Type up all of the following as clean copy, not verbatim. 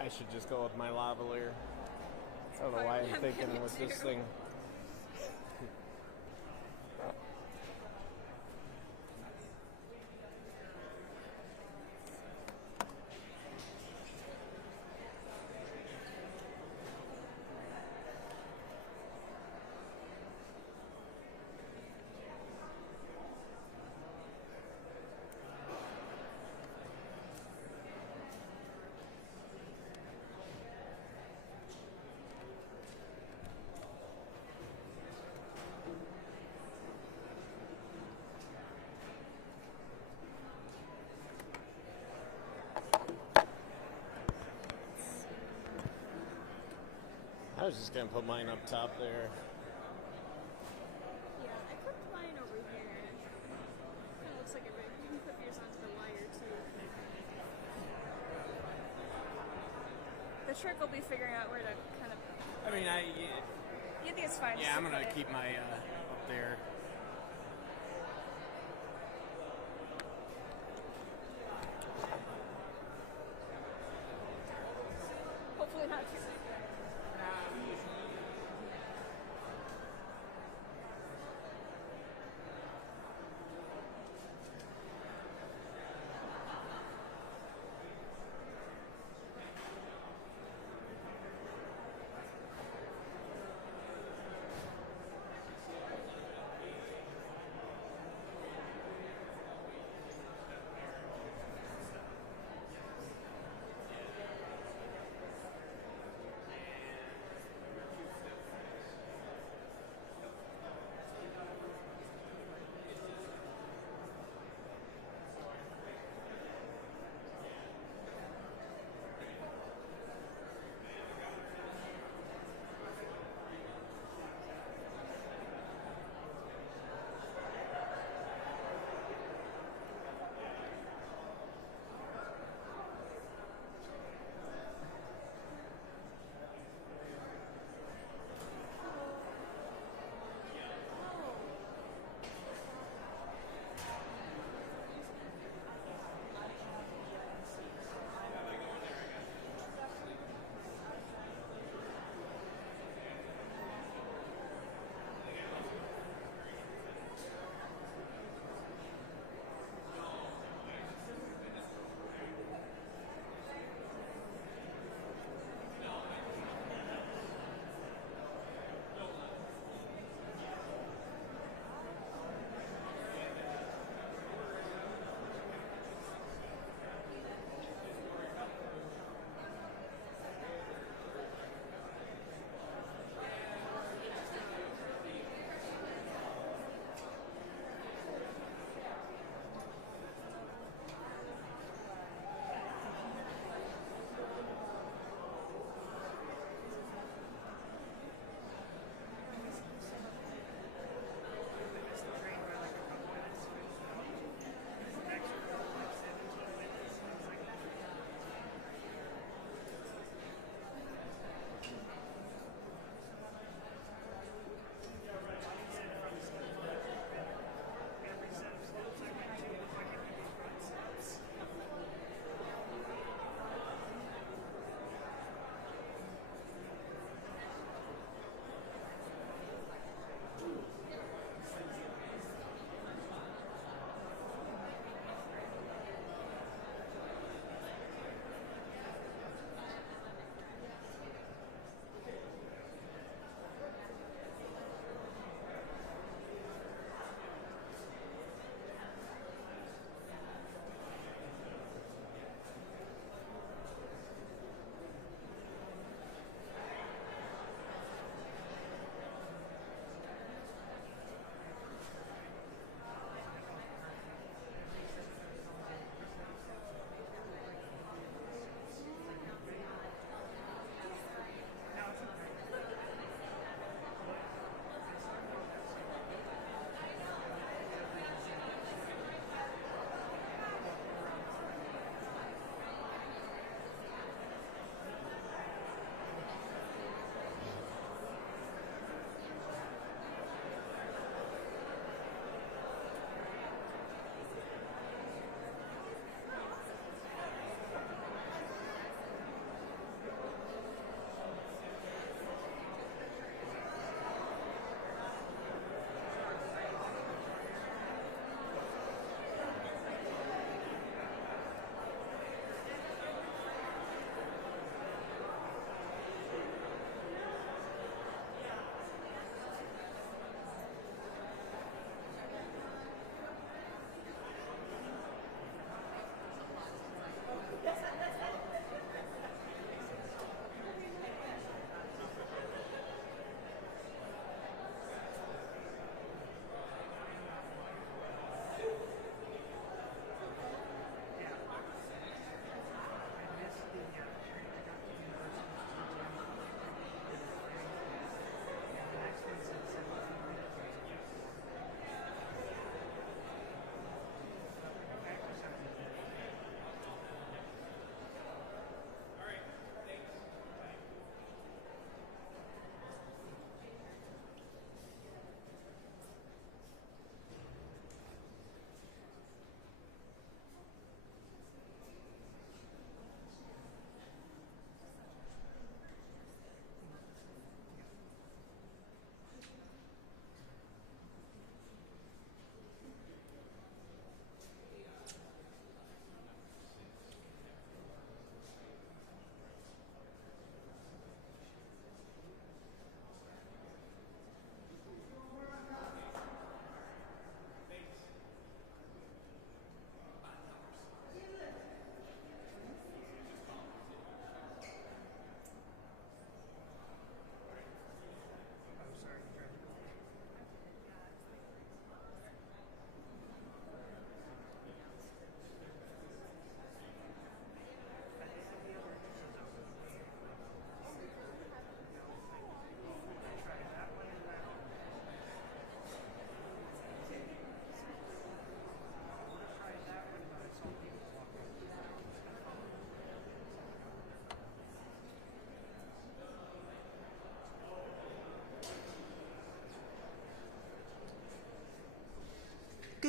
I should just go with my lavalier. I don't know why I'm thinking with this thing. I was just going to put mine up top there. Yeah, I clipped mine over here. Kind of looks like a bit. You can clip yours onto the wire too. The trick will be figuring out where to kind of. I mean, You think it's fine? yeah, I'm going to keep my up there. Hopefully not too late.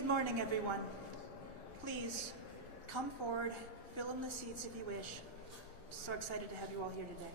Good morning, everyone. Please come forward, fill in the seats if you wish. So excited to have you all here today.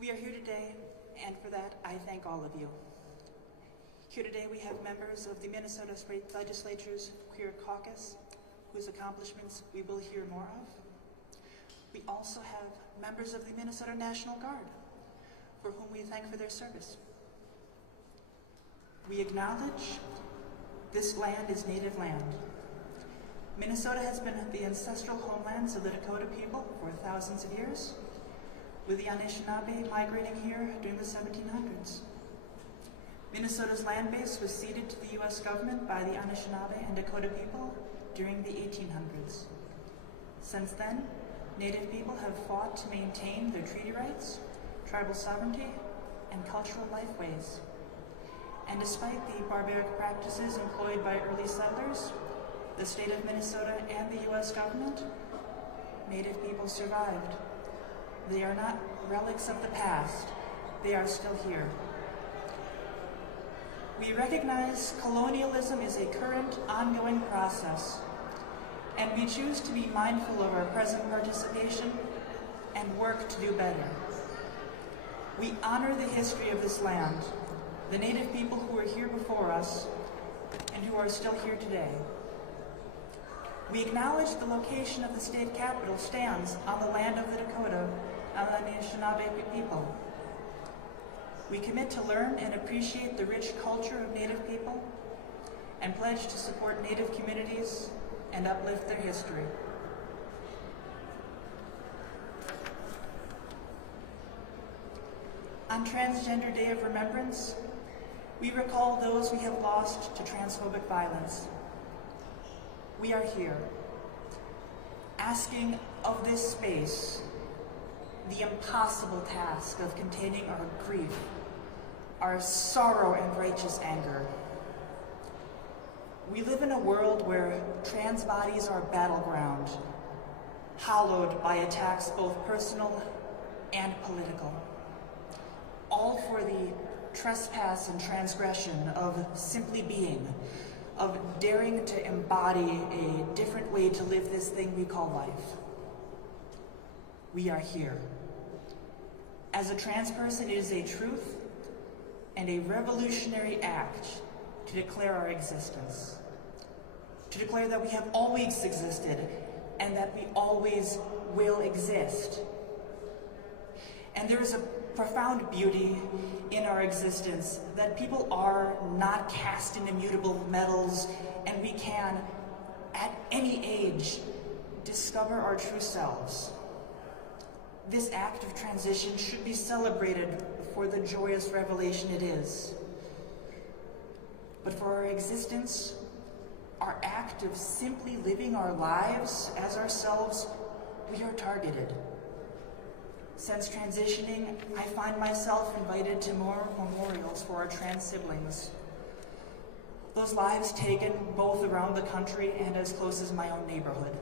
We are here today, and for that, I thank all of you. Here today we have members of the Minnesota State Legislature's Queer Caucus, whose accomplishments we will hear more of. We also have members of the Minnesota National Guard, for whom we thank for their service. We acknowledge this land is Native land. Minnesota has been the ancestral homelands of the Dakota people for thousands of years, with the Anishinaabe migrating here during the 1700s. Minnesota's land base was ceded to the U.S. government by the Anishinaabe and Dakota people during the 1800s. Since then, Native people have fought to maintain their treaty rights, tribal sovereignty, and cultural lifeways. And despite the barbaric practices employed by early settlers, the state of Minnesota and the U.S. government, Native people survived. They are not relics of the past. They are still here. We recognize colonialism is a current, ongoing process, and we choose to be mindful of our present participation and work to do better. We honor the history of this land, the Native people who were here before us and who are still here today. We acknowledge the location of the state capital stands on the land of the Dakota and the Anishinaabe people. We commit to learn and appreciate the rich culture of Native people and pledge to support Native communities and uplift their history. On Transgender Day of Remembrance, we recall those we have lost to transphobic violence. We are here, asking of this space the impossible task of containing our grief, our sorrow and righteous anger. We live in a world where trans bodies are battleground, hollowed by attacks both personal and political, all for the trespass and transgression of simply being, of daring to embody a different way to live this thing we call life. We are here. As a trans person, it is a truth and a revolutionary act to declare our existence, to declare that we have always existed and that we always will exist. And there is a profound beauty in our existence that people are not cast in immutable metals, and we can, at any age, discover our true selves. This act of transition should be celebrated for the joyous revelation it is. But for our existence, our act of simply living our lives as ourselves, we are targeted. Since transitioning, I find myself invited to more memorials for our trans siblings. Those lives taken both around the country and as close as my own neighborhood.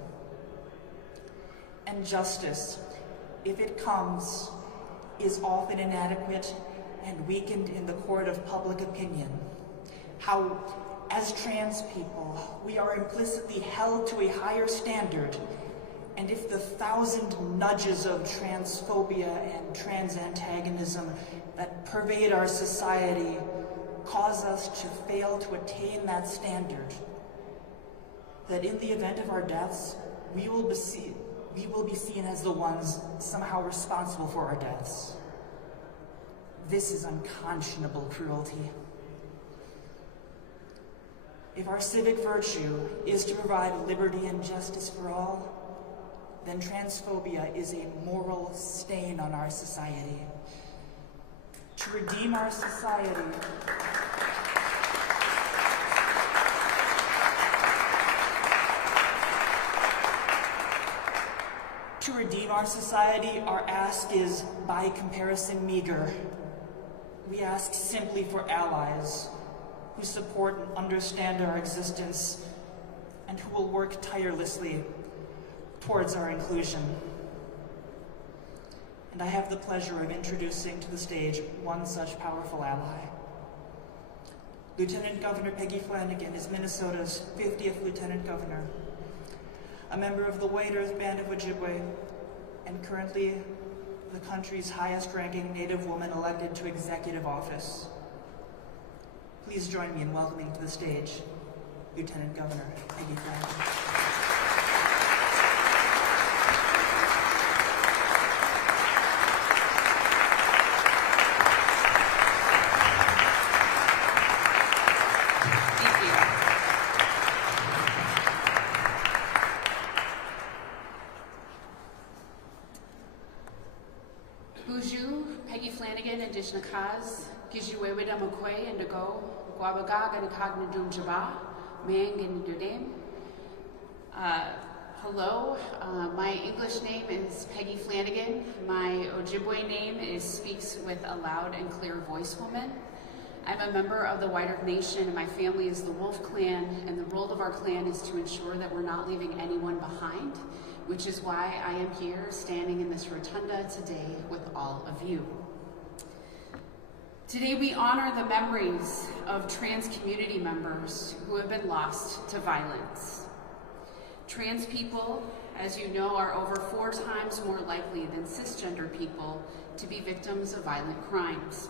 And justice, if it comes, is often inadequate and weakened in the court of public opinion. How, as trans people, we are implicitly held to a higher standard, and if the 1,000 nudges of transphobia and trans antagonism that pervade our society cause us to fail to attain that standard, that in the event of our deaths, we will be seen as the ones somehow responsible for our deaths. This is unconscionable cruelty. If our civic virtue is to provide liberty and justice for all, then transphobia is a moral stain on our society. To redeem our society, To redeem our society, our ask is, by comparison, meager. We ask simply for allies who support and understand our existence and who will work tirelessly towards our inclusion. And I have the pleasure of introducing to the stage one such powerful ally. Lieutenant Governor Peggy Flanagan is Minnesota's 50th Lieutenant Governor, a member of the White Earth Band of Ojibwe, and currently the country's highest-ranking Native woman elected to executive office. Please join me in welcoming to the stage Lieutenant Governor Peggy Flanagan. Nakaz, Gijuewida Mokwe and Dago, Guabagag and Kagnadum Jaba, Mang and Dudame. Hello, my English name is Peggy Flanagan. My Ojibwe name is Speaks with a Loud and Clear Voice Woman. I'm a member of the White Earth Nation, and my family is the Wolf Clan, and the role of our clan is to ensure that we're not leaving anyone behind, which is why I am here standing in this rotunda today with all of you. Today we honor the memories of trans community members who have been lost to violence. Trans people, as you know, are over 4 times more likely than cisgender people to be victims of violent crimes.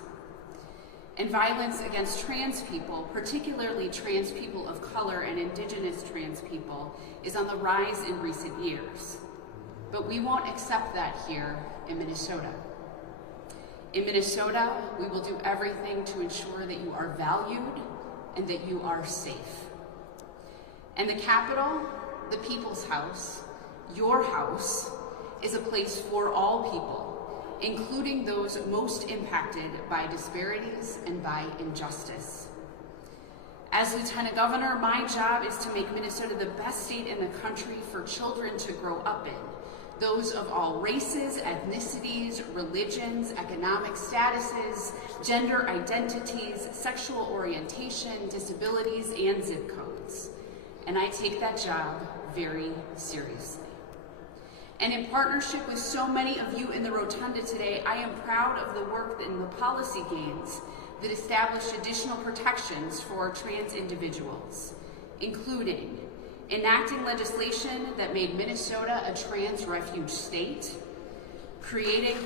And violence against trans people, particularly trans people of color and indigenous trans people, is on the rise in recent years. But we won't accept that here in Minnesota. In Minnesota, we will do everything to ensure that you are valued and that you are safe. And the Capitol, the People's House, your house, is a place for all people, including those most impacted by disparities and by injustice. As Lieutenant Governor, my job is to make Minnesota the best state in the country for children to grow up in. Those of all races, ethnicities, religions, economic statuses, gender identities, sexual orientation, disabilities, and zip codes. And I take that job very seriously. And in partnership with so many of you in the rotunda today, I am proud of the work and the policy gains that established additional protections for trans individuals, including enacting legislation that made Minnesota a trans refuge state, creating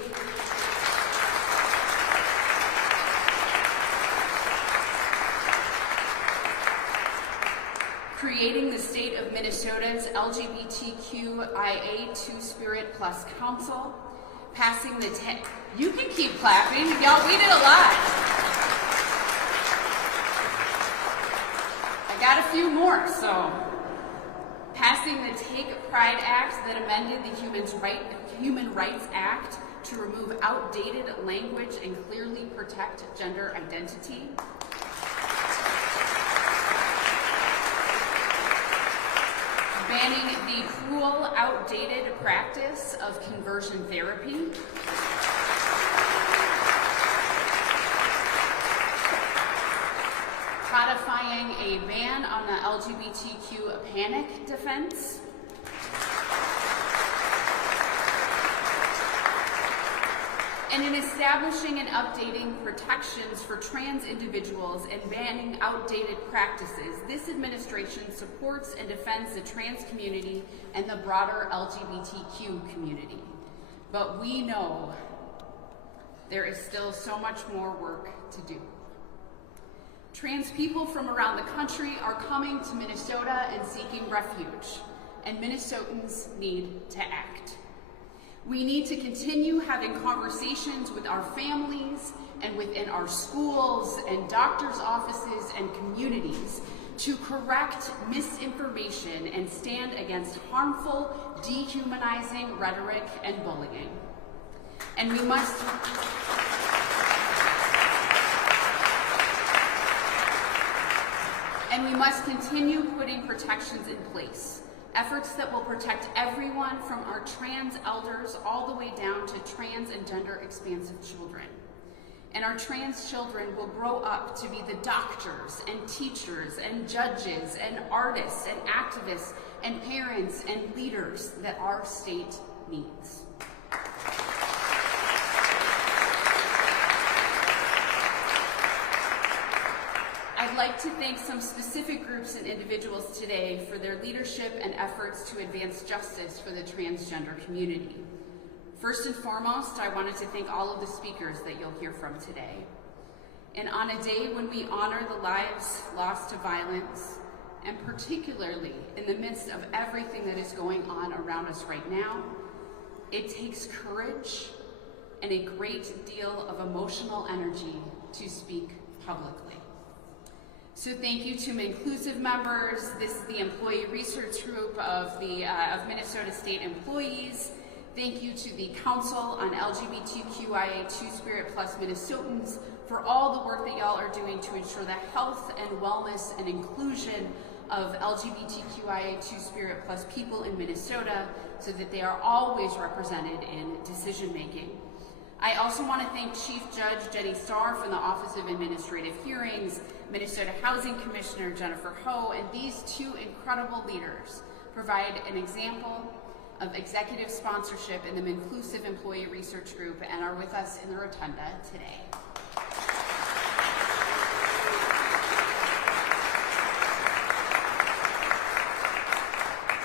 the state of Minnesota's LBGTQIA2S Council, passing the you can keep clapping, y'all, we did a lot. I got a few more, so. Passing the Take Pride Act that amended the Human Rights Act to remove outdated language and clearly protect gender identity. Banning the cruel, outdated practice of conversion therapy. Codifying a ban on the LGBTQ panic defense. And in establishing and updating protections for trans individuals and banning outdated practices, this administration supports and defends the trans community and the broader LGBTQ community. But we know there is still so much more work to do. Trans people from around the country are coming to Minnesota and seeking refuge, and Minnesotans need to act. We need to continue having conversations with our families and within our schools and doctors' offices and communities to correct misinformation and stand against harmful, dehumanizing rhetoric and bullying. And we must continue putting protections in place efforts that will protect everyone from our trans elders all the way down to trans and gender expansive children. And our trans children will grow up to be the doctors and teachers and judges and artists and activists and parents and leaders that our state needs. I'd like to thank some specific groups and individuals today for their leadership and efforts to advance justice for the transgender community. First and foremost, I wanted to thank all of the speakers that you'll hear from today. And on a day when we honor the lives lost to violence, and particularly in the midst of everything that is going on around us right now, it takes courage and a great deal of emotional energy to speak publicly. So thank you to MNclusive members. This is the Employee Resource Group of Minnesota State employees. Thank you to the Council on LBGTQIA2S Minnesotans for all the work that y'all are doing to ensure the health and wellness and inclusion of LGBTQIA2S people in Minnesota so that they are always represented in decision making. I also want to thank Chief Judge Jenny Starr from the Office of Administrative Hearings, Minnesota Housing Commissioner Jennifer Ho, and these two incredible leaders provide an example of executive sponsorship in the MNclusive Employee Resource Group and are with us in the rotunda today.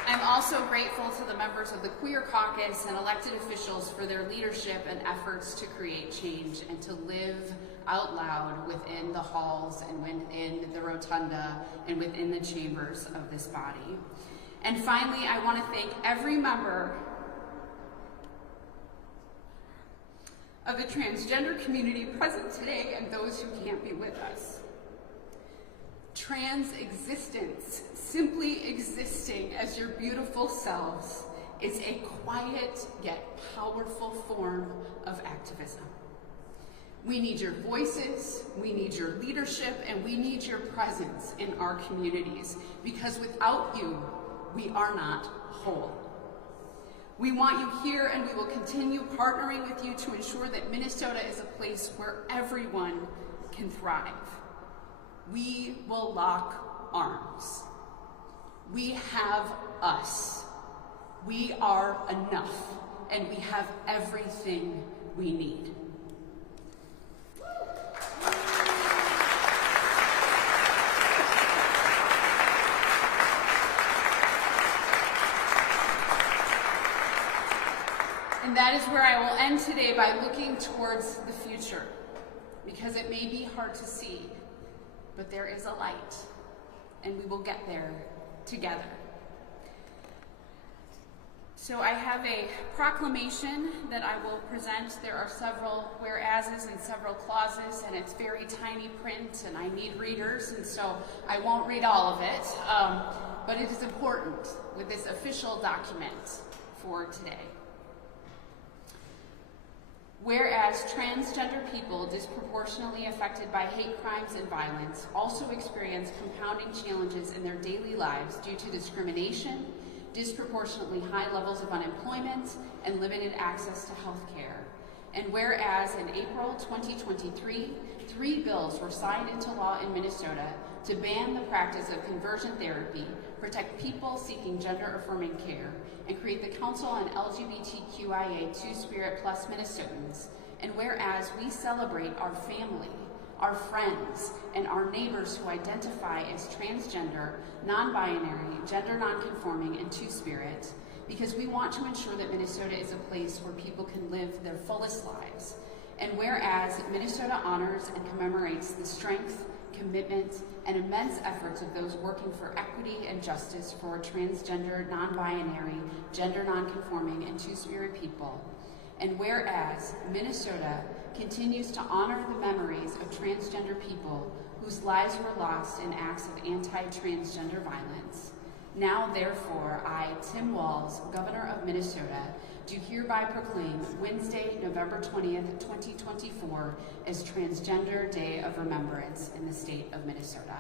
I'm also grateful to the members of the Queer Caucus and elected officials for their leadership and efforts to create change and to live out loud within the halls and within the rotunda and within the chambers of this body. And finally, I want to thank every member of the transgender community present today and those who can't be with us. Trans existence, simply existing as your beautiful selves, is a quiet yet powerful form of activism. We need your voices, we need your leadership, and we need your presence in our communities, because without you, we are not whole. We want you here, and we will continue partnering with you to ensure that Minnesota is a place where everyone can thrive. We will lock arms. We have us. We are enough, and we have everything we need. And that is where I will end today, by looking towards the future, because it may be hard to see, but there is a light, and we will get there together. So I have a proclamation that I will present. There are several whereases and several clauses, and it's very tiny print, and I need readers, and so I won't read all of it, but it is important with this official document for today. Whereas transgender people disproportionately affected by hate crimes and violence also experience compounding challenges in their daily lives due to discrimination, disproportionately high levels of unemployment, and limited access to health care. And whereas in April 2023, 3 bills were signed into law in Minnesota to ban the practice of conversion therapy, protect people seeking gender-affirming care, and create the Council on LGBTQIA2S Minnesotans. And whereas we celebrate our family, our friends, and our neighbors who identify as transgender, non-binary, gender non-conforming, and two-spirit, because we want to ensure that Minnesota is a place where people can live their fullest lives. And whereas Minnesota honors and commemorates the strength, commitment, and immense efforts of those working for equity and justice for transgender, non-binary, gender non-conforming, and two-spirit people. And whereas Minnesota continues to honor the memories of transgender people whose lives were lost in acts of anti-transgender violence, now therefore I, Tim Walz, Governor of Minnesota, do hereby proclaim Wednesday, November 20th, 2024 as Transgender Day of Remembrance in the state of Minnesota.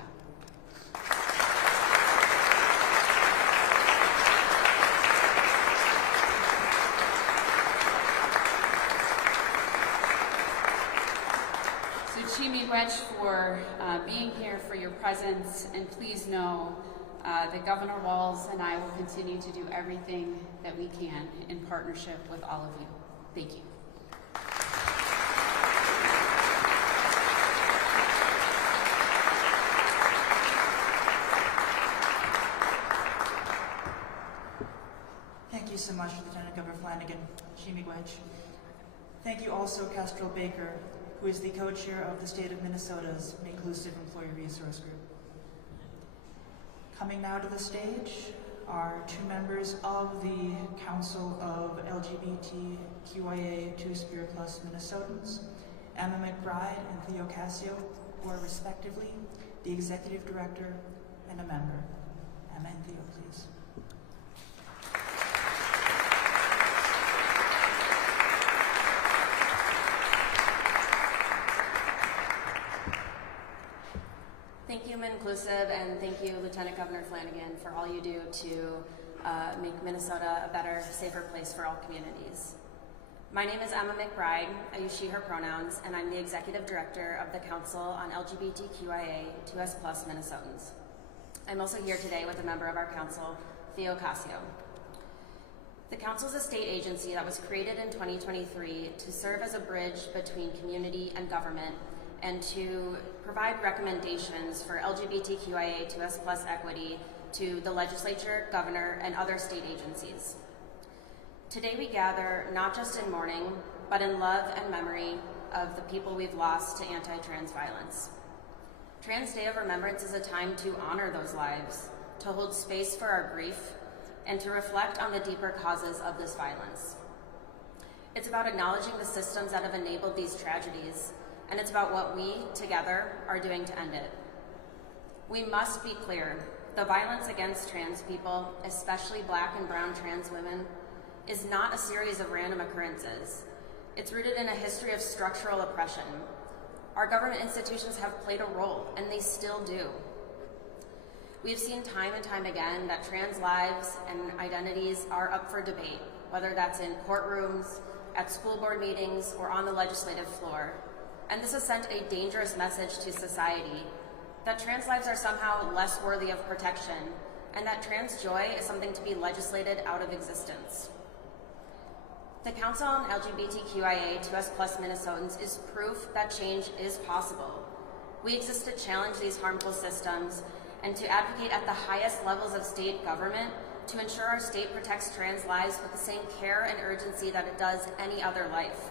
Miigwech for being here, for your presence, and please know that Governor Walz and I will continue to do everything that we can in partnership with all of you. Thank you. Thank you so much, Lieutenant Governor Flanagan. Miigwech. Thank you also, Kestrel Baker, who is the co-chair of the State of Minnesota's MNclusive Employee Resource Group. Coming now to the stage are two members of the Council of LBGTQIA2S Minnesotans, Emma McBride and Theo Cascio, who are respectively the Executive Director and a member. Emma and Theo, please. Thank you, MNclusive, and thank you, Lieutenant Governor Flanagan, for all you do to make Minnesota a better, safer place for all communities. My name is Emma McBride. I use she, her pronouns, and I'm the Executive Director of the Council on LBGTQIA2S Minnesotans. I'm also here today with a member of our council, Theo Cascio. The council is a state agency that was created in 2023 to serve as a bridge between community and government and to provide recommendations for LGBTQIA2S+ equity to the legislature, governor, and other state agencies. Today we gather not just in mourning, but in love and memory of the people we've lost to anti-trans violence. Trans Day of Remembrance is a time to honor those lives, to hold space for our grief, and to reflect on the deeper causes of this violence. It's about acknowledging the systems that have enabled these tragedies, and it's about what we, together, are doing to end it. We must be clear, the violence against trans people, especially Black and brown trans women, is not a series of random occurrences. It's rooted in a history of structural oppression. Our government institutions have played a role, and they still do. We've seen time and time again that trans lives and identities are up for debate, whether that's in courtrooms, at school board meetings, or on the legislative floor. And this has sent a dangerous message to society that trans lives are somehow less worthy of protection, and that trans joy is something to be legislated out of existence. The Council on LGBTQIA2S+ Minnesotans is proof that change is possible. We exist to challenge these harmful systems and to advocate at the highest levels of state government to ensure our state protects trans lives with the same care and urgency that it does any other life.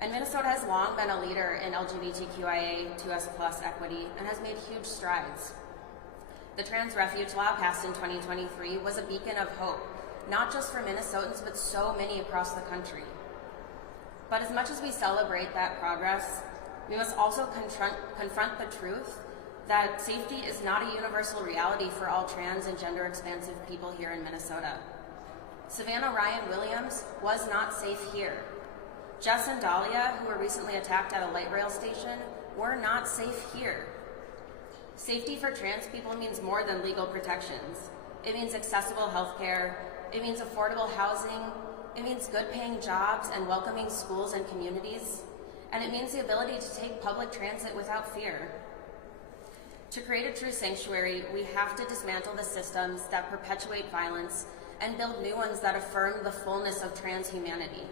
And Minnesota has long been a leader in LGBTQIA2S+ equity and has made huge strides. The Trans Refuge Law passed in 2023 was a beacon of hope, not just for Minnesotans, but so many across the country. But as much as we celebrate that progress, we must also confront the truth that safety is not a universal reality for all trans and gender-expansive people here in Minnesota. Savannah Ryan Williams was not safe here. Jess and Dahlia, who were recently attacked at a light rail station, were not safe here. Safety for trans people means more than legal protections. It means accessible health care, it means affordable housing, it means good-paying jobs and welcoming schools and communities, and it means the ability to take public transit without fear. To create a true sanctuary, we have to dismantle the systems that perpetuate violence and build new ones that affirm the fullness of trans humanity.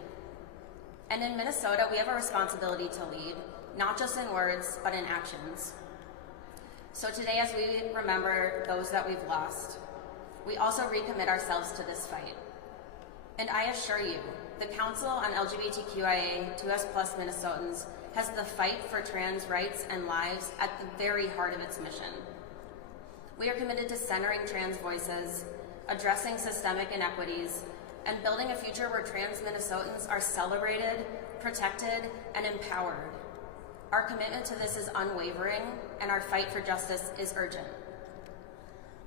And in Minnesota, we have a responsibility to lead, not just in words, but in actions. So today, as we remember those that we've lost, we also recommit ourselves to this fight. And I assure you, the Council on LGBTQIA2S+ Minnesotans has the fight for trans rights and lives at the very heart of its mission. We are committed to centering trans voices, addressing systemic inequities, and building a future where trans Minnesotans are celebrated, protected, and empowered. Our commitment to this is unwavering, and our fight for justice is urgent.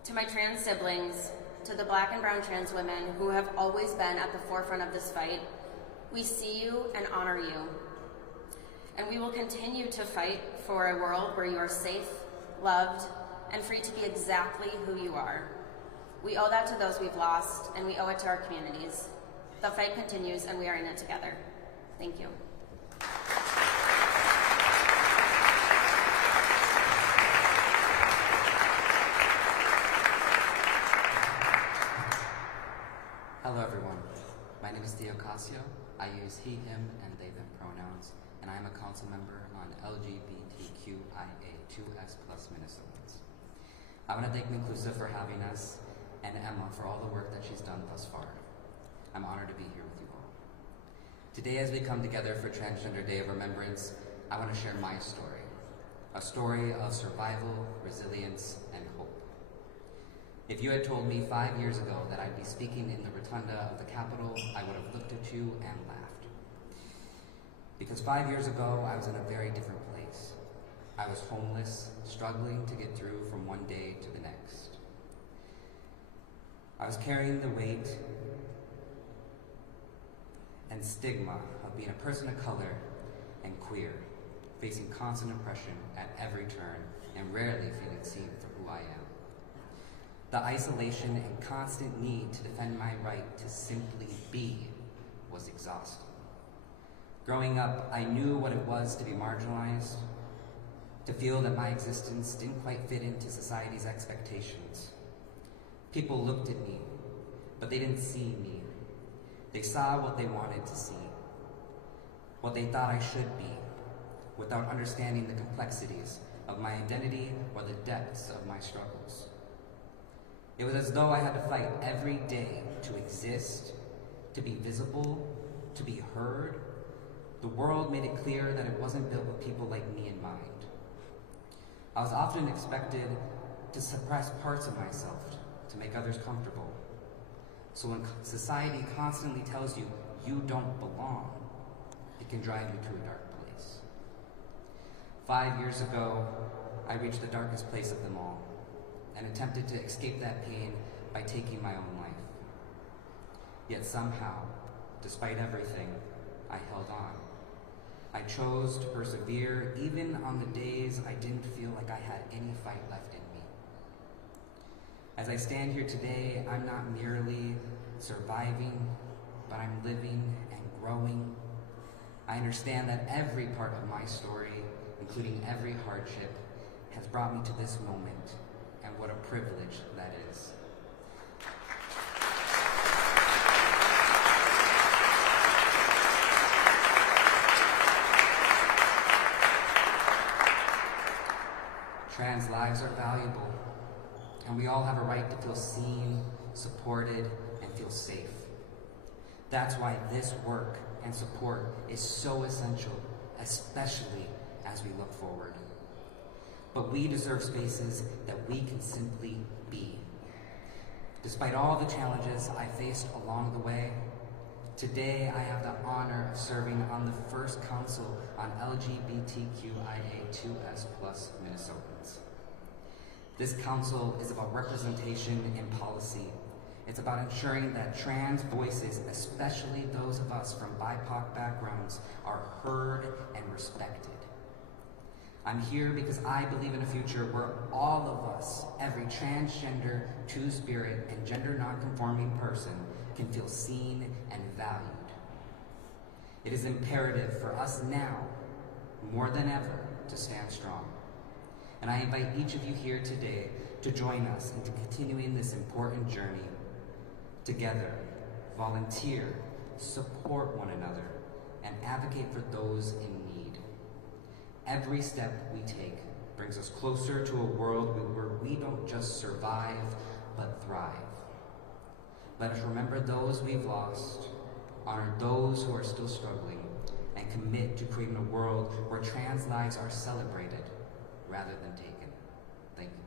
To my trans siblings, to the Black and brown trans women who have always been at the forefront of this fight, we see you and honor you. And we will continue to fight for a world where you are safe, loved, and free to be exactly who you are. We owe that to those we've lost, and we owe it to our communities. The fight continues, and we are in it together. Thank you. Hello everyone, my name is Theo Casio. I use he, him, and they, them pronouns, and I am a council member on LBGTQIA2S Minnesotans. I want to thank MNclusive for having us, and Emma for all the work that she's done thus far. I'm honored to be here with you all. Today, as we come together for Transgender Day of Remembrance, I want to share my story, a story of survival, resilience, and hope. If you had told me 5 years ago that I'd be speaking in the rotunda of the Capitol, I would have looked at you and laughed. Because 5 years ago, I was in a very different place. I was homeless, struggling to get through from one day to the next. I was carrying the weight and stigma of being a person of color and queer, facing constant oppression at every turn and rarely feeling seen for who I am. The isolation and constant need to defend my right to simply be was exhausting. Growing up, I knew what it was to be marginalized, to feel that my existence didn't quite fit into society's expectations. People looked at me, but they didn't see me. They saw what they wanted to see, what they thought I should be, without understanding the complexities of my identity or the depths of my struggles. It was as though I had to fight every day to exist, to be visible, to be heard. The world made it clear that it wasn't built with people like me in mind. I was often expected to suppress parts of myself to make others comfortable. So when society constantly tells you you don't belong, it can drive you to a dark place. 5 years ago, I reached the darkest place of them all and attempted to escape that pain by taking my own life. Yet somehow, despite everything, I held on. I chose to persevere even on the days I didn't feel like I had any fight left in me. As I stand here today, I'm not merely surviving, but I'm living and growing. I understand that every part of my story, including every hardship, has brought me to this moment, and what a privilege that is. Trans lives are valuable, and we all have a right to feel seen, supported, and feel safe. That's why this work and support is so essential, especially as we look forward. But we deserve spaces that we can simply be. Despite all the challenges I faced along the way, today I have the honor of serving on the first council on LGBTQIA2S Minnesotans. This council is about representation in policy. It's about ensuring that trans voices, especially those of us from BIPOC backgrounds, are heard and respected. I'm here because I believe in a future where all of us, every transgender, two-spirit, and gender non-conforming person can feel seen and valued. It is imperative for us now, more than ever, to stand strong. And I invite each of you here today to join us in continuing this important journey. Together, volunteer, support one another, and advocate for those in need. Every step we take brings us closer to a world where we don't just survive, but thrive. Let us remember those we've lost, honor those who are still struggling, and commit to creating a world where trans lives are celebrated rather than taken. Thank you.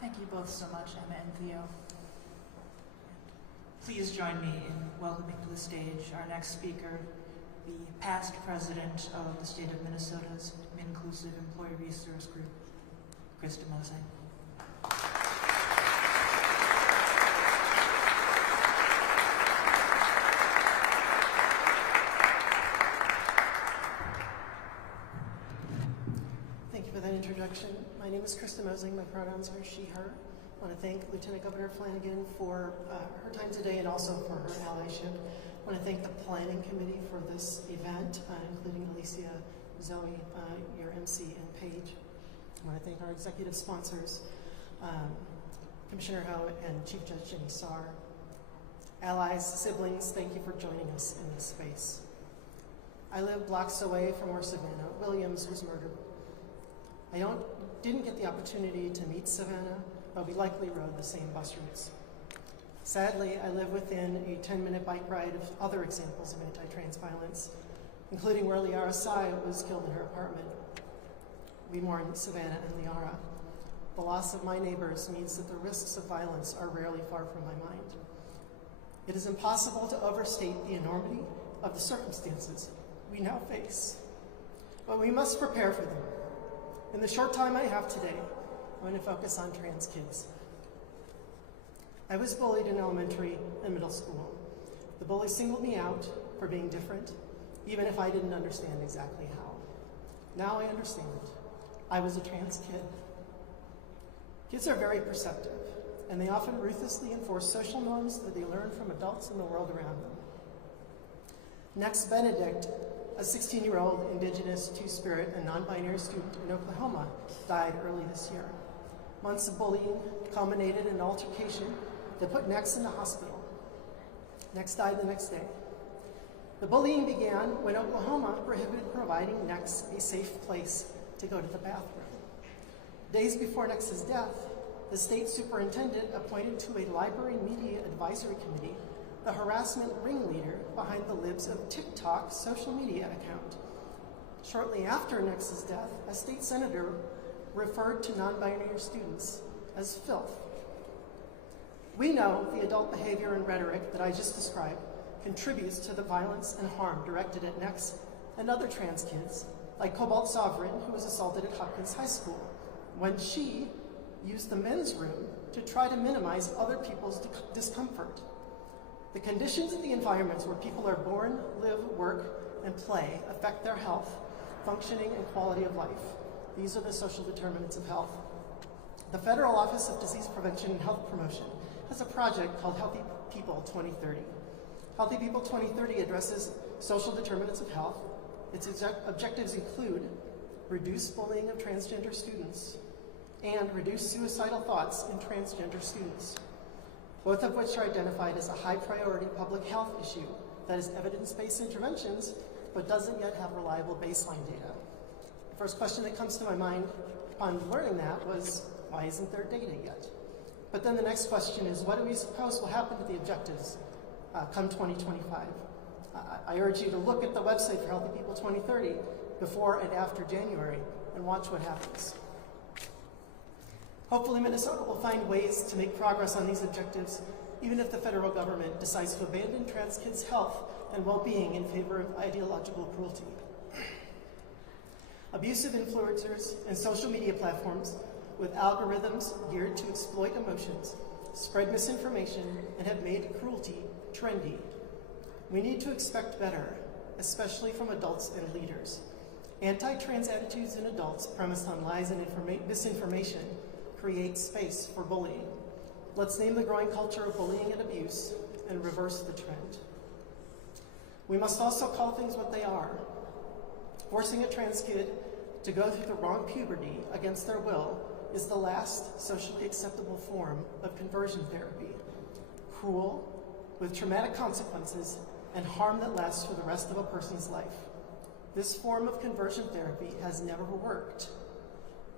Thank you both so much, Emma and Theo. Please join me in welcoming to the stage our next speaker, the past president of the state of Minnesota's MNclusive Employee Resource Group, Krista Mosing. Thank you for that introduction. My name is Krista Mosing. My pronouns are she, her. I want to thank Lieutenant Governor Flanagan for her time today and also for her allyship. I want to thank the planning committee for this event, including Alicia, Zoe, your MC, and Paige. I want to thank our executive sponsors, Commissioner Ho and Chief Judge Jenny Sarr. Allies, siblings, thank you for joining us in this space. I live blocks away from where Savannah Williams was murdered. I didn't get the opportunity to meet Savannah, but we likely rode the same bus routes. Sadly, I live within a 10-minute bike ride of other examples of anti-trans violence, including where Liara Sy was killed in her apartment. We mourn Savannah and Liara. The loss of my neighbors means that the risks of violence are rarely far from my mind. It is impossible to overstate the enormity of the circumstances we now face, but we must prepare for them. In the short time I have today, I'm going to focus on trans kids. I was bullied in elementary and middle school. The bully singled me out for being different, even if I didn't understand exactly how. Now I understand. I was a trans kid. Kids are very perceptive, and they often ruthlessly enforce social norms that they learn from adults in the world around them. Next, Benedict, a 16-year-old Indigenous, Two-Spirit, and non-binary student in Oklahoma, died early this year. Months of bullying culminated in an altercation that put Next in the hospital. Next died the next day. The bullying began when Oklahoma prohibited providing Next a safe place to go to the bathroom. Days before Nex's death, the state superintendent appointed to a library media advisory committee the harassment ringleader behind the Libs of TikTok social media account. Shortly after Nex's death, a state senator referred to non-binary students as filth. We know the adult behavior and rhetoric that I just described contributes to the violence and harm directed at Nex and other trans kids, like Cobalt Sovereign, who was assaulted at Hopkins High School, when she used the men's room to try to minimize other people's discomfort. The conditions of the environments where people are born, live, work, and play affect their health, functioning, and quality of life. These are the social determinants of health. The Federal Office of Disease Prevention and Health Promotion has a project called Healthy People 2030. Healthy People 2030 addresses social determinants of health. Its objectives include reduce bullying of transgender students and reduce suicidal thoughts in transgender students, both of which are identified as a high priority public health issue that is evidence-based interventions but doesn't yet have reliable baseline data. The first question that comes to my mind upon learning that was, why isn't there data yet? But then the next question is, what do we suppose will happen to the objectives come 2025? I urge you to look at the website for Healthy People 2030 before and after January and watch what happens. Hopefully Minnesota will find ways to make progress on these objectives, even if the federal government decides to abandon trans kids' health and well-being in favor of ideological cruelty. Abusive influencers and social media platforms with algorithms geared to exploit emotions, spread misinformation, and have made cruelty trendy. We need to expect better, especially from adults and leaders. Anti-trans attitudes in adults premised on lies and misinformation create space for bullying. Let's name the growing culture of bullying and abuse and reverse the trend. We must also call things what they are. Forcing a trans kid to go through the wrong puberty against their will is the last socially acceptable form of conversion therapy. Cruel, with traumatic consequences and harm that lasts for the rest of a person's life. This form of conversion therapy has never worked.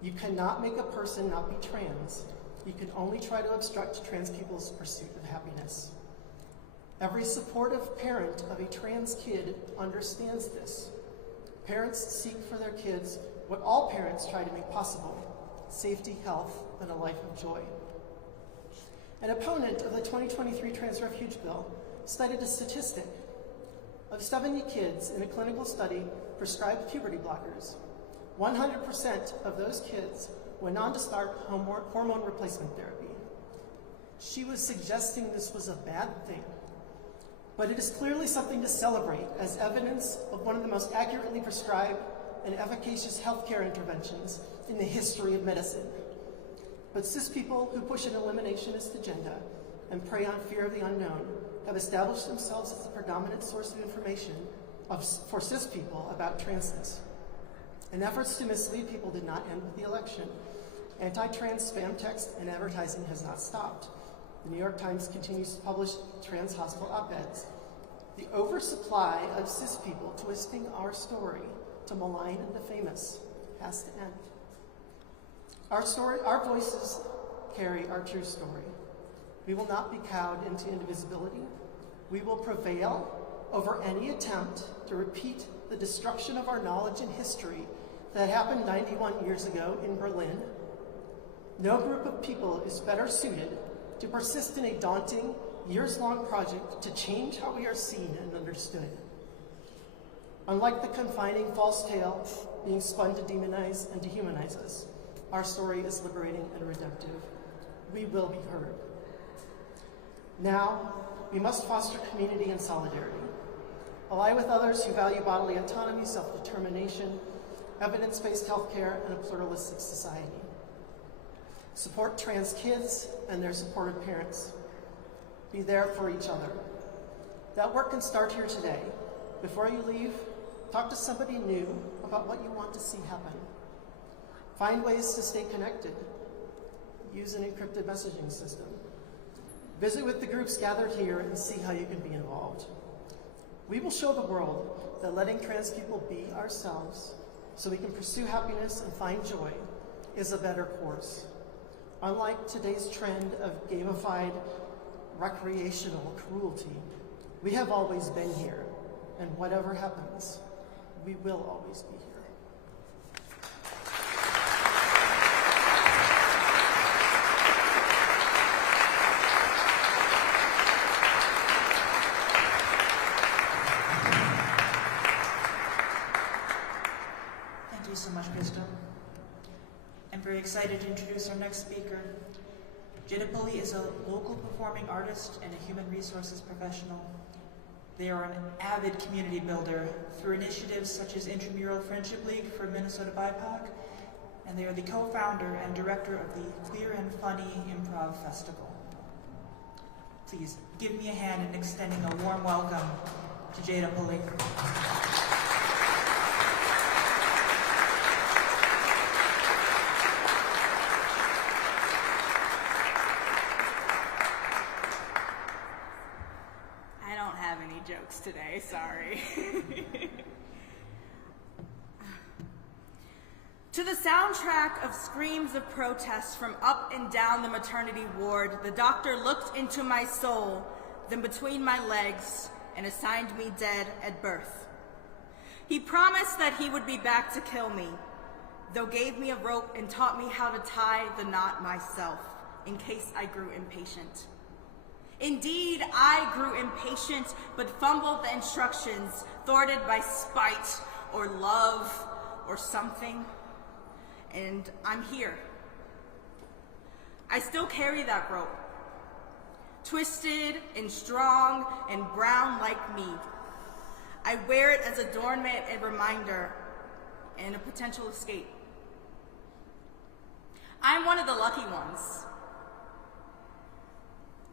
You cannot make a person not be trans. You can only try to obstruct trans people's pursuit of happiness. Every supportive parent of a trans kid understands this. Parents seek for their kids what all parents try to make possible: safety, health, and a life of joy. An opponent of the 2023 Trans Refuge Bill cited a statistic of 70 kids in a clinical study prescribed puberty blockers. 100% of those kids went on to start hormone replacement therapy. She was suggesting this was a bad thing, but it is clearly something to celebrate as evidence of one of the most accurately prescribed and efficacious healthcare interventions in the history of medicine. But cis people who push an eliminationist agenda and prey on fear of the unknown have established themselves as the predominant source of information for cis people about transness. And efforts to mislead people did not end with the election. Anti-trans spam text and advertising has not stopped. The New York Times continues to publish trans hospital op-eds. The oversupply of cis people twisting our story to malign the famous has to end. Our voices carry our true story. We will not be cowed into indivisibility. We will prevail over any attempt to repeat the destruction of our knowledge and history that happened 91 years ago in Berlin. No group of people is better suited to persist in a daunting, years-long project to change how we are seen and understood. Unlike the confining false tale being spun to demonize and dehumanize us, our story is liberating and redemptive. We will be heard. Now, we must foster community and solidarity. Ally with others who value bodily autonomy, self-determination, evidence-based healthcare, and a pluralistic society. Support trans kids and their supportive parents. Be there for each other. That work can start here today. Before you leave, talk to somebody new about what you want to see happen. Find ways to stay connected. Use an encrypted messaging system. Visit with the groups gathered here and see how you can be involved. We will show the world that letting trans people be ourselves so we can pursue happiness and find joy is a better course. Unlike today's trend of gamified recreational cruelty, we have always been here, and whatever happens, we will always be here. Thank you so much, Krista. I'm very excited to introduce our next speaker. Jada Pulley is a local performing artist and a human resources professional. They are an avid community builder through initiatives such as Intramural Friendship League for Minnesota BIPOC, and they are the co-founder and director of the Queer and Funny Improv Festival. Please give me a hand in extending a warm welcome to Jada Pulley. Jokes today, sorry. To the soundtrack of screams of protest from up and down the maternity ward, the doctor looked into my soul, then between my legs, and assigned me dead at birth. He promised that he would be back to kill me, though gave me a rope and taught me how to tie the knot myself, in case I grew impatient. Indeed, I grew impatient, but fumbled the instructions, thwarted by spite or love or something, and I'm here. I still carry that rope, twisted and strong and brown like me. I wear it as adornment and reminder and a potential escape. I'm one of the lucky ones.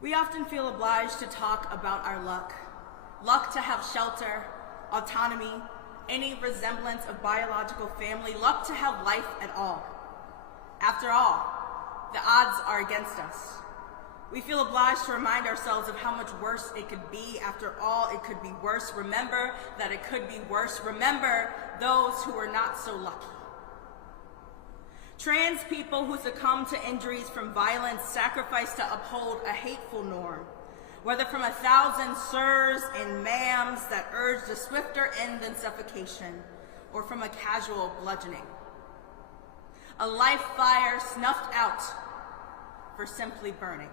We often feel obliged to talk about our luck. Luck to have shelter, autonomy, any resemblance of biological family, luck to have life at all. After all, the odds are against us. We feel obliged to remind ourselves of how much worse it could be. After all, it could be worse. Remember that it could be worse. Remember those who are not so lucky. Trans people who succumb to injuries from violence sacrifice to uphold a hateful norm, whether from 1,000 sirs and ma'ams that urged a swifter end than suffocation, or from a casual bludgeoning. A life fire snuffed out for simply burning.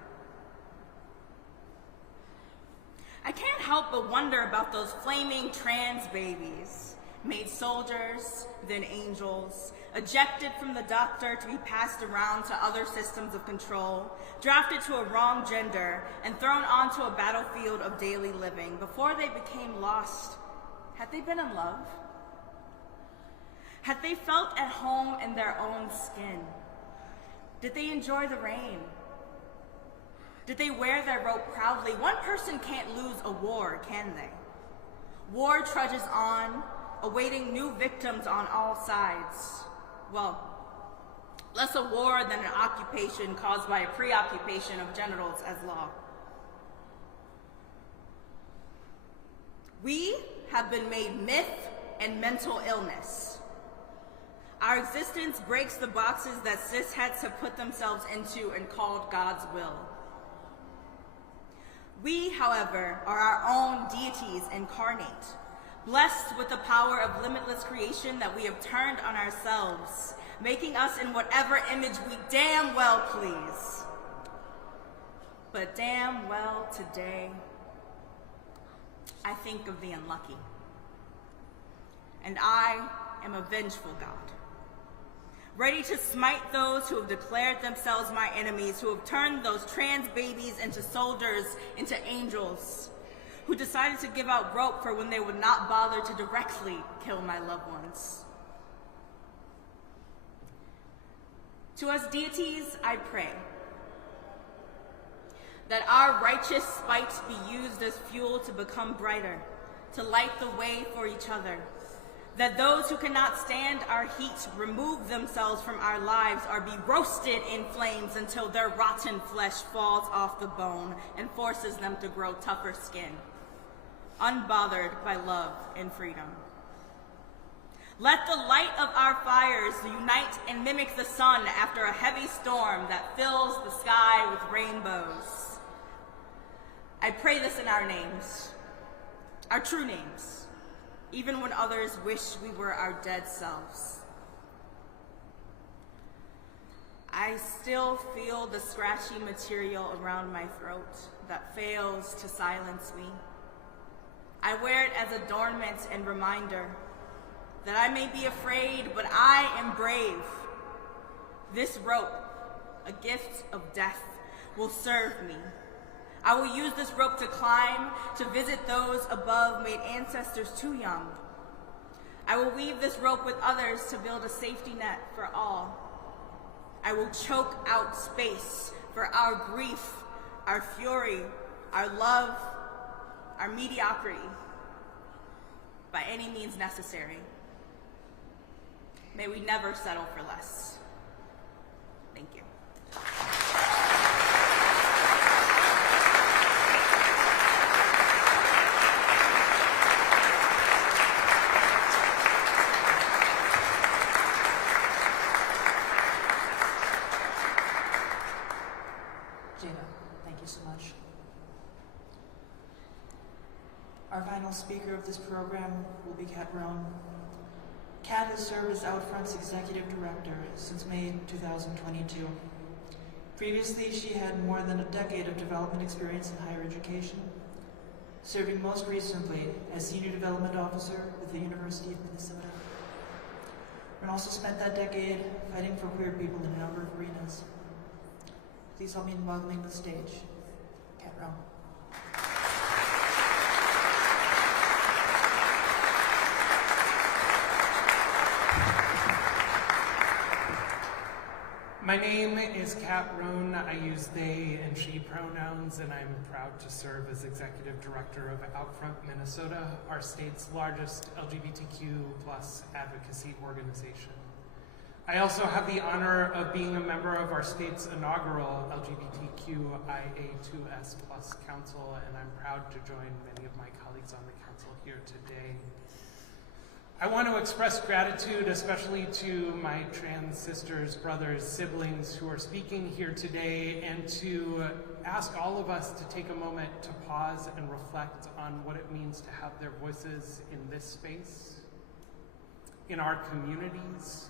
I can't help but wonder about those flaming trans babies, made soldiers, then angels, ejected from the doctor to be passed around to other systems of control, drafted to a wrong gender, and thrown onto a battlefield of daily living. Before they became lost, had they been in love? Had they felt at home in their own skin? Did they enjoy the rain? Did they wear their rope proudly? One person can't lose a war, can they? War trudges on, awaiting new victims on all sides. Well, less a war than an occupation caused by a preoccupation of genitals as law. We have been made myth and mental illness. Our existence breaks the boxes that cisheads have put themselves into and called God's will. We, however, are our own deities incarnate, blessed with the power of limitless creation that we have turned on ourselves, making us in whatever image we damn well please. But damn well today, I think of the unlucky. And I am a vengeful God, ready to smite those who have declared themselves my enemies, who have turned those trans babies into soldiers, into angels, who decided to give out rope for when they would not bother to directly kill my loved ones. To us deities, I pray that our righteous spite be used as fuel to become brighter, to light the way for each other, that those who cannot stand our heat remove themselves from our lives or be roasted in flames until their rotten flesh falls off the bone and forces them to grow tougher skin, unbothered by love and freedom. Let the light of our fires unite and mimic the sun after a heavy storm that fills the sky with rainbows. I pray this in our names, our true names, even when others wish we were our dead selves. I still feel the scratchy material around my throat that fails to silence me. I wear it as adornment and reminder that I may be afraid, but I am brave. This rope, a gift of death, will serve me. I will use this rope to climb, to visit those above made ancestors too young. I will weave this rope with others to build a safety net for all. I will choke out space for our grief, our fury, our love, our mediocrity, by any means necessary. May we never settle for less. Thank you. Thank you so much. Our final speaker of this program will be Kat Rohn. Kat has served as OutFront's Executive Director since May 2022. Previously, she had more than a decade of development experience in higher education, serving most recently as Senior Development Officer with the University of Minnesota. And also spent that decade fighting for queer people in a number of arenas. Please help me in welcoming to the stage, Kat Rohn. My name is Kat Rohn. I use they and she pronouns, and I'm proud to serve as Executive Director of OutFront Minnesota, our state's largest LGBTQ+ advocacy organization. I also have the honor of being a member of our state's inaugural LGBTQIA2S Council, and I'm proud to join many of my colleagues on the council here today. I want to express gratitude especially to my trans sisters, brothers, siblings who are speaking here today, and to ask all of us to take a moment to pause and reflect on what it means to have their voices in this space, in our communities,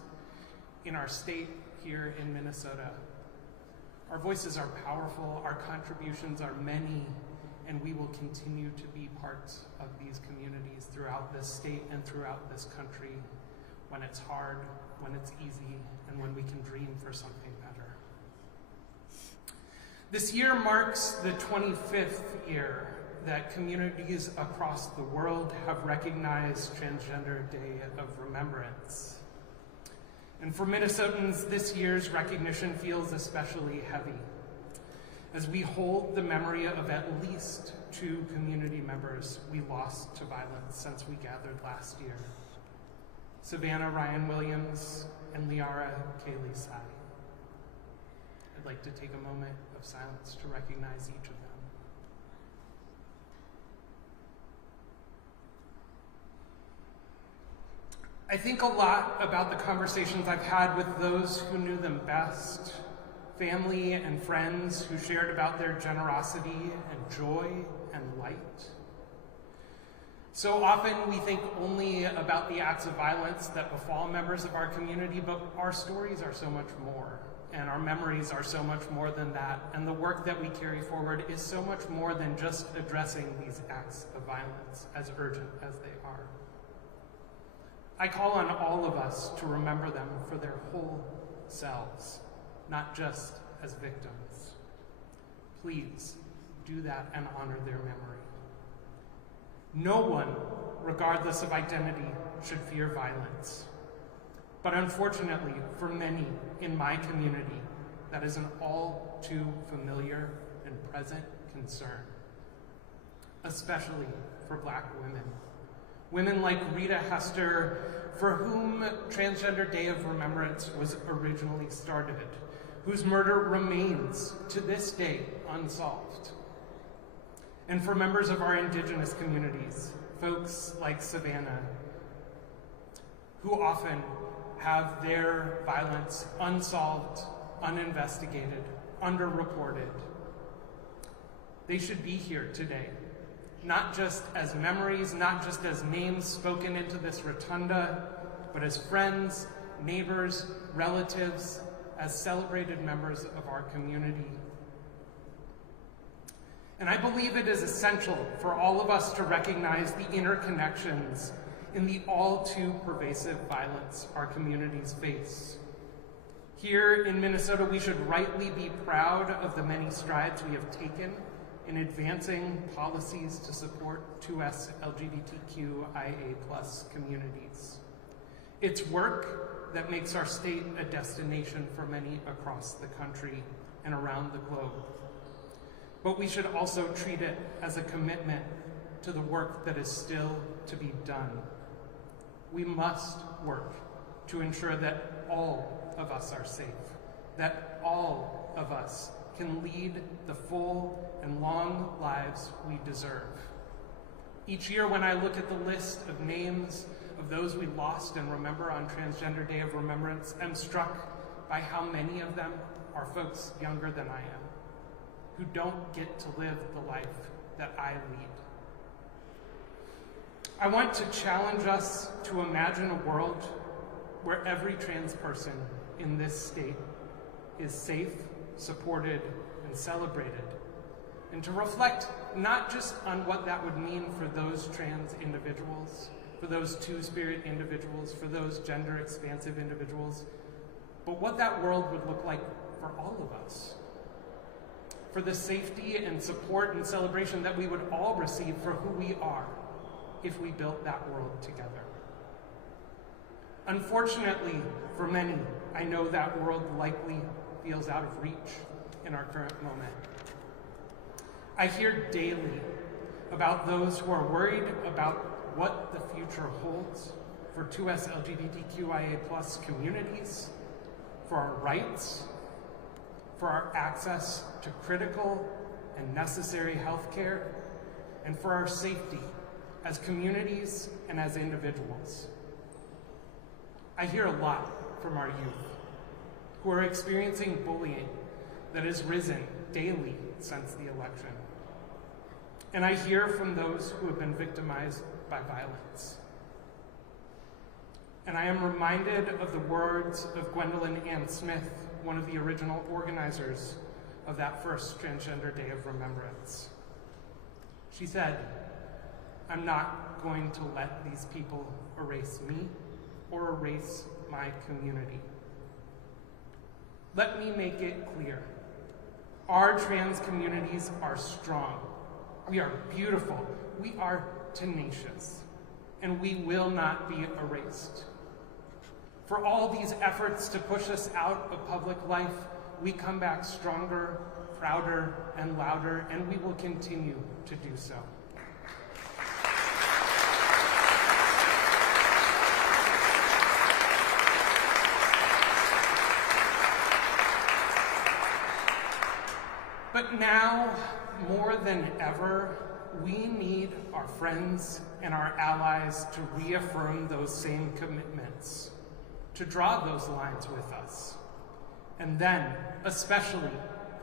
in our state here in Minnesota. Our voices are powerful, our contributions are many, and we will continue to be part of these communities throughout this state and throughout this country, when it's hard, when it's easy, and when we can dream for something better. This year marks the 25th year that communities across the world have recognized Transgender Day of Remembrance. And for Minnesotans, this year's recognition feels especially heavy, as we hold the memory of at least 2 community members we lost to violence since we gathered last year: Savannah Ryan Williams and Liara Kaylee Sai. I'd like to take a moment of silence to recognize each of them. I think a lot about the conversations I've had with those who knew them best, family and friends who shared about their generosity and joy and light. So often we think only about the acts of violence that befall members of our community, but our stories are so much more, and our memories are so much more than that, and the work that we carry forward is so much more than just addressing these acts of violence, as urgent as they are. I call on all of us to remember them for their whole selves, not just as victims. Please do that and honor their memory. No one, regardless of identity, should fear violence. But unfortunately, for many in my community, that is an all too familiar and present concern, especially for Black women. Women like Rita Hester, for whom Transgender Day of Remembrance was originally started, whose murder remains to this day unsolved. And for members of our Indigenous communities, folks like Savannah, who often have their violence unsolved, uninvestigated, underreported. They should be here today, not just as memories, not just as names spoken into this rotunda, but as friends, neighbors, relatives, as celebrated members of our community. And I believe it is essential for all of us to recognize the interconnections in the all too pervasive violence our communities face. Here in Minnesota, we should rightly be proud of the many strides we have taken in advancing policies to support 2S LGBTQIA+ communities. It's work that makes our state a destination for many across the country and around the globe. But we should also treat it as a commitment to the work that is still to be done. We must work to ensure that all of us are safe, that all of us can lead the full and long lives we deserve. Each year when I look at the list of names of those we lost and remember on Transgender Day of Remembrance, I'm struck by how many of them are folks younger than I am, who don't get to live the life that I lead. I want to challenge us to imagine a world where every trans person in this state is safe, supported, and celebrated, and to reflect not just on what that would mean for those trans individuals, for those two-spirit individuals, for those gender-expansive individuals, but what that world would look like for all of us, for the safety and support and celebration that we would all receive for who we are if we built that world together. Unfortunately, for many, I know that world likely feels out of reach in our current moment. I hear daily about those who are worried about what the future holds for 2S LGBTQIA+ communities, for our rights, for our access to critical and necessary health care, and for our safety as communities and as individuals. I hear a lot from our youth who are experiencing bullying that has risen daily since the election. And I hear from those who have been victimized by violence. And I am reminded of the words of Gwendolyn Ann Smith, one of the original organizers of that first Transgender Day of Remembrance. She said, "I'm not going to let these people erase me or erase my community." Let me make it clear. Our trans communities are strong. We are beautiful. We are tenacious. And we will not be erased. For all these efforts to push us out of public life, we come back stronger, prouder, and louder, and we will continue to do so. But now, more than ever, we need our friends and our allies to reaffirm those same commitments, to draw those lines with us. And then, especially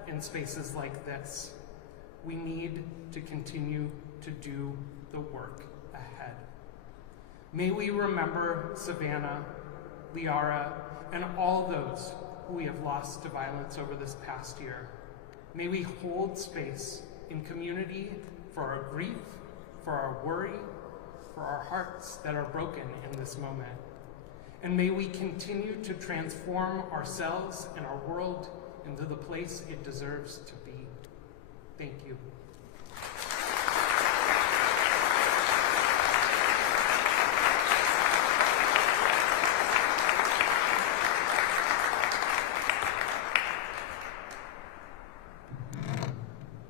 in spaces like this, we need to continue to do the work ahead. May we remember Savannah, Liara, and all those who we have lost to violence over this past year. May we hold space in community for our grief, for our worry, for our hearts that are broken in this moment. And may we continue to transform ourselves and our world into the place it deserves to be. Thank you.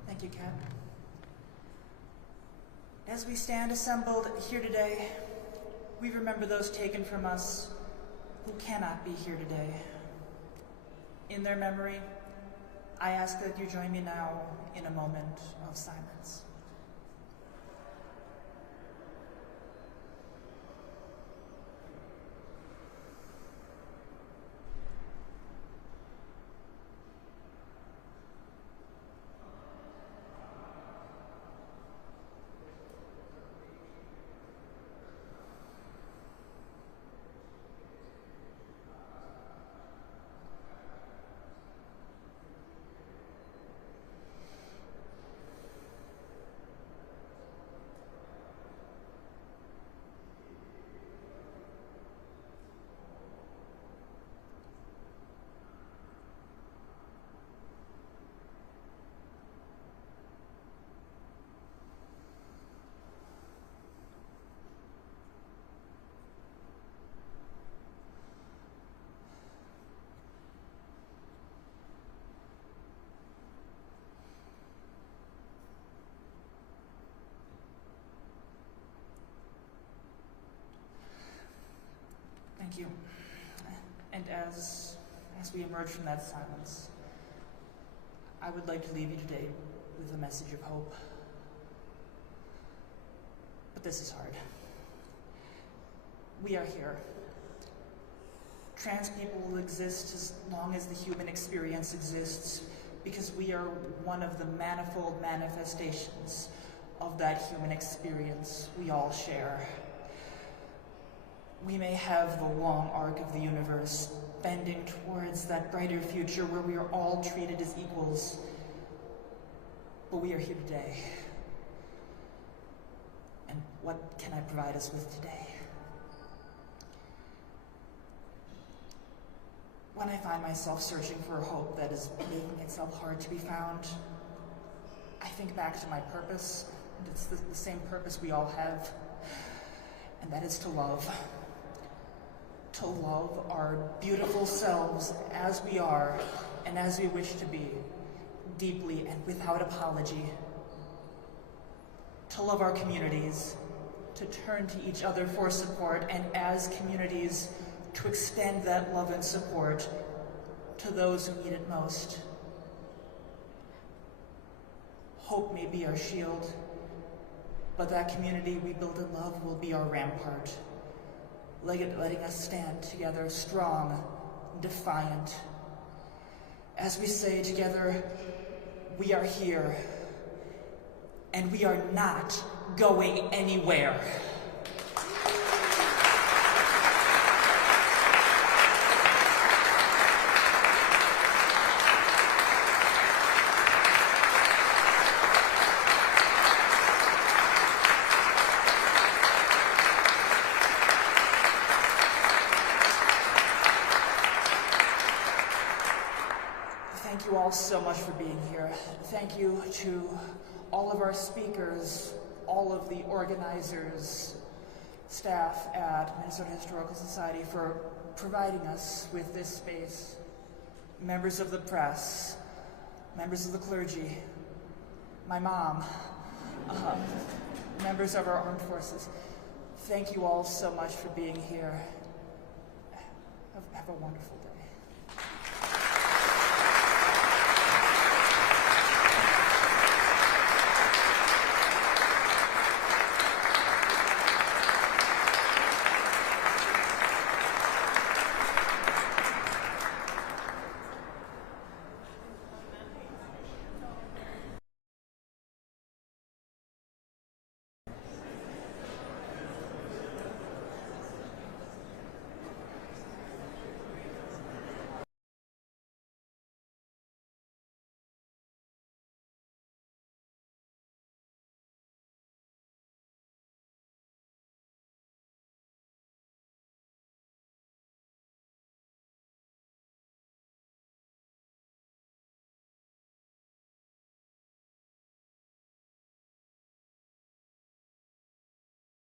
Thank you, Kat. As we stand assembled here today, we remember those taken from us who cannot be here today. In their memory, I ask that you join me now in a moment of silence. Thank you. And as we emerge from that silence, I would like to leave you today with a message of hope. But this is hard. We are here. Trans people will exist as long as the human experience exists, because we are one of the manifold manifestations of that human experience we all share. We may have the long arc of the universe bending towards that brighter future where we are all treated as equals, but we are here today. And what can I provide us with today? When I find myself searching for a hope that is making itself hard to be found, I think back to my purpose, and it's the same purpose we all have, and that is to love. To love our beautiful selves as we are and as we wish to be, deeply and without apology. To love our communities, to turn to each other for support, and as communities, to extend that love and support to those who need it most. Hope may be our shield, but that community we build in love will be our rampart, letting us stand together strong, defiant. As we say together, we are here, and we are not going anywhere. Thank you all so much for being here. Thank you to all of our speakers, all of the organizers, staff at Minnesota Historical Society for providing us with this space. Members of the press, members of the clergy, my mom, members of our armed forces. Thank you all so much for being here. Have a wonderful day.